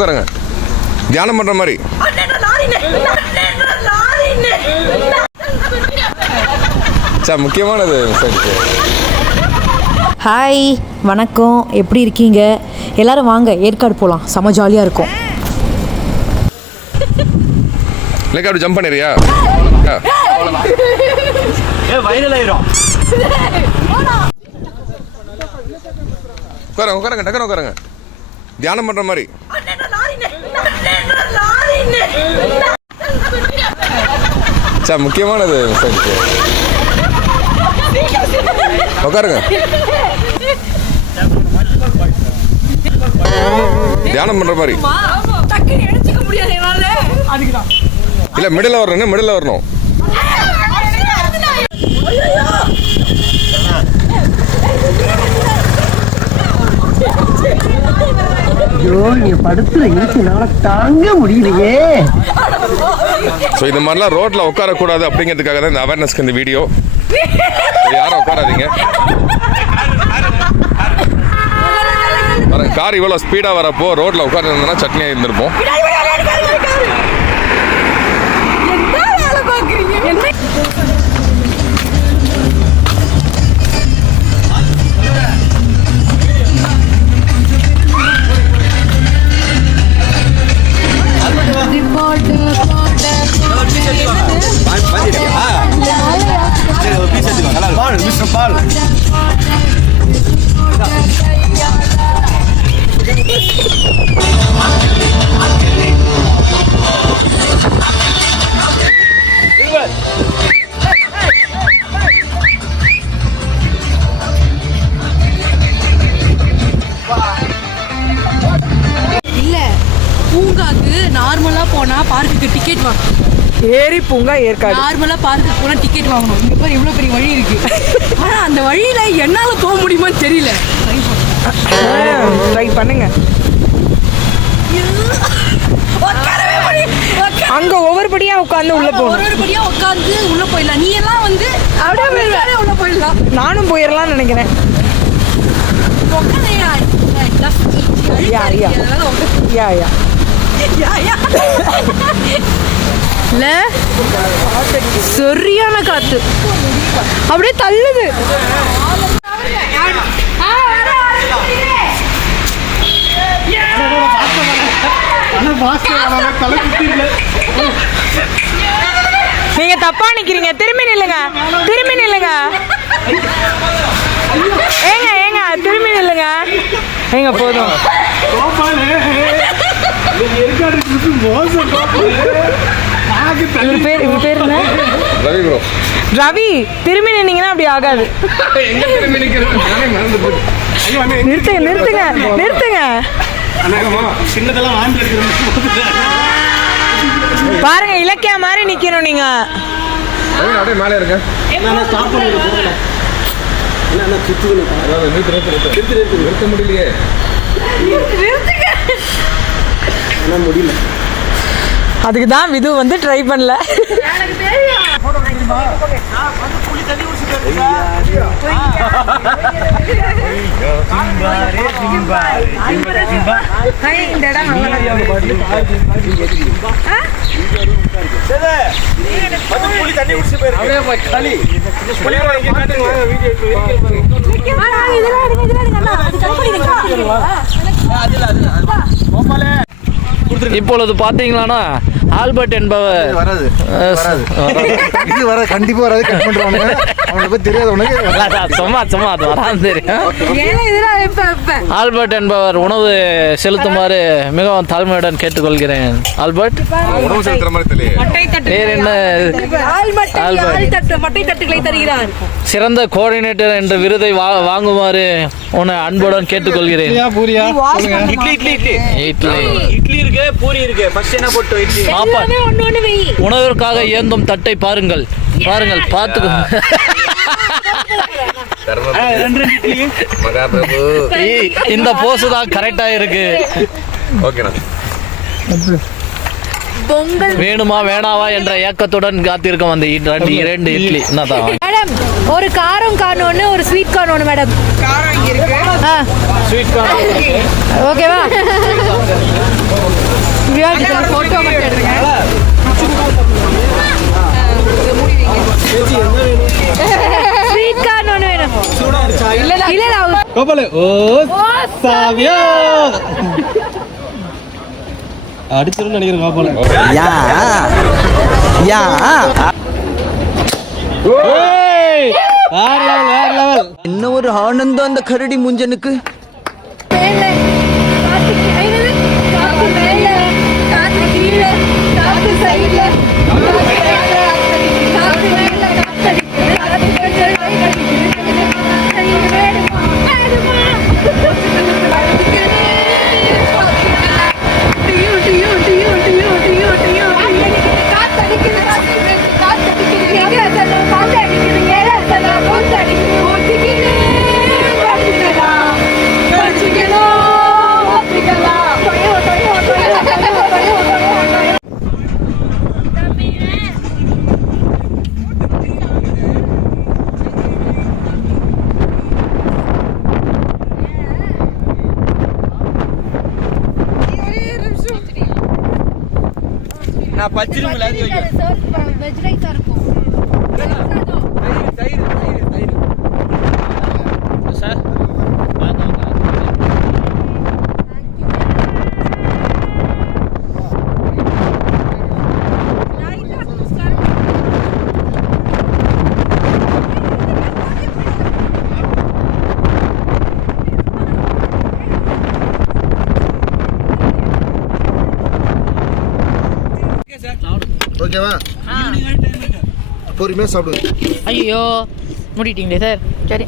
உட்காருங்க. தியானம் பண்ற மாதிரி. சார் முக்கியமானது. ஹாய், வணக்கம். எப்படி இருக்கீங்க எல்லாரும்? வாங்க ஏற்காடு போகலாம், செம ஜாலியாக இருக்கும். இல்லை அப்படி ஜம்ப் பண்ணிடுறியா? வைரல் ஆயிரும். உட்காருங்க டக்குனு உட்காருங்க. தியானம் பண்ற மாதிரி. சார் முக்கியமானது. உட்காருங்க. தியானம் பண்ற மாதிரி. இல்ல மிடில் வரணும். தாங்க முடியலையே. இந்த மாதிரிலாம் ரோட்ல உட்காரக்கூடாது அப்படிங்கிறதுக்காக தான் இந்த அவேர்னஸ்க்கு இந்த வீடியோ. யாரும் உட்காராதீங்க. கார் இவ்வளவு ஸ்பீடா வரப்போ ரோட்ல உட்கார்ந்து சட்னி இருந்திருப்போம். நார்மலா போனா பார்க்குக்கு டிக்கெட் வாங்கணும். ஏரி பூங்கா ஏற்காடு. நார்மலா பார்க்குக்கு போனா டிக்கெட் வாங்கணும். இங்க பாரு இவ்வளவு பெரிய வழி இருக்கு. ஆனா அந்த வழியில என்னால போக முடியுமான்னு தெரியல. ட்ரை பண்ணுங்க. அங்க ஒவ்வொருபடியா உட்கார்ந்து உள்ள போகணும். ஒவ்வொருபடியா உட்கார்ந்து உள்ள போயிடலாம். நீ எல்லாம் வந்து அப்படியே உள்ள போயிடலாம். நானும் போயிடலாம்னு நினைக்கிறேன். சரியான காத்து அப்படியே தள்ளுது. நீங்க தப்பா நிக்கிறீங்க. திரும்பி நில்லுங்க. ஏங்க திரும்பி நில்லுங்க. ஏங்க போதும். இவர் பேர் என்ன? ரவி ப்ரோ. ரவி, திரும்பி நின்னீங்கன்னா அப்படி ஆகாது. நிறுத்துங்க. பாருங்க, இலக்கியா மாதிரி நிக்கணும் நீங்க. மேலே இருக்க முடியலையே. முடியல. அதுக்கு தான் விது வந்து ட்ரை பண்ணல. இப்பொழுது பார்த்தீங்களானா ஆல்பர்ட் என்பவர் வராது. இது வராது, கண்டிப்பா வராது. கட் பண்றாங்க. அவனுக்கு பத்தி தெரியாது. உனக்கு சும்மா அது வராது தெரியும். ஆல்பர்ட் என்பவர் உணவு செலுத்துமாறு மிகவும் தாழ்மையுடன் கேட்டுக்கொள்கிறேன். ஆல்பர்ட் உணவு செலுத்துற மாதிரி தெரியல. பேர் என்ன? சிறந்த கோஆர்டினேட்டர் என்ற விருதை வாங்குமாறு உன்னை அன்புடன் கேட்டுக்கொள்கிறேன். இட்லி இருக்கு, பூரி இருக்கு. ஃபர்ஸ்ட் என்ன போட்டு இட்லி. உணவிற்காக ஏந்தும் தட்டை பாருங்கள். பார்த்துக்கோ. இந்த போஸ் தான் கரெக்டா இருக்கு. வேணுமா வேணாவா என்ற ஏக்கத்துடன் காத்திருக்கோம். அந்த 2 இட்லி என்னதான் மேடம்? ஒரு காரம் கார்ன் ஒன்று, ஒரு ஸ்வீட் கார்ன் ஒன்று மேடம். காரம் இருக்கு, ஸ்வீட் கார்ன் ஓகேவா? கோபாலு ஓ சாமியா அடிச்சிருன்னு நினைக்கிறேன் கோபாலு வேற லெவல் என்ன ஒரு ஆனந்தம் அந்த கரடி முஞ்சனுக்கு. நான் பச்சிருங்களா வெஜ் ரைஸா இருக்கும். தயிர் சார் ஓகேவா பொறுமையாக சாப்பிடுங்க. ஐயோ மூடிட்டீங்களே சார். சரி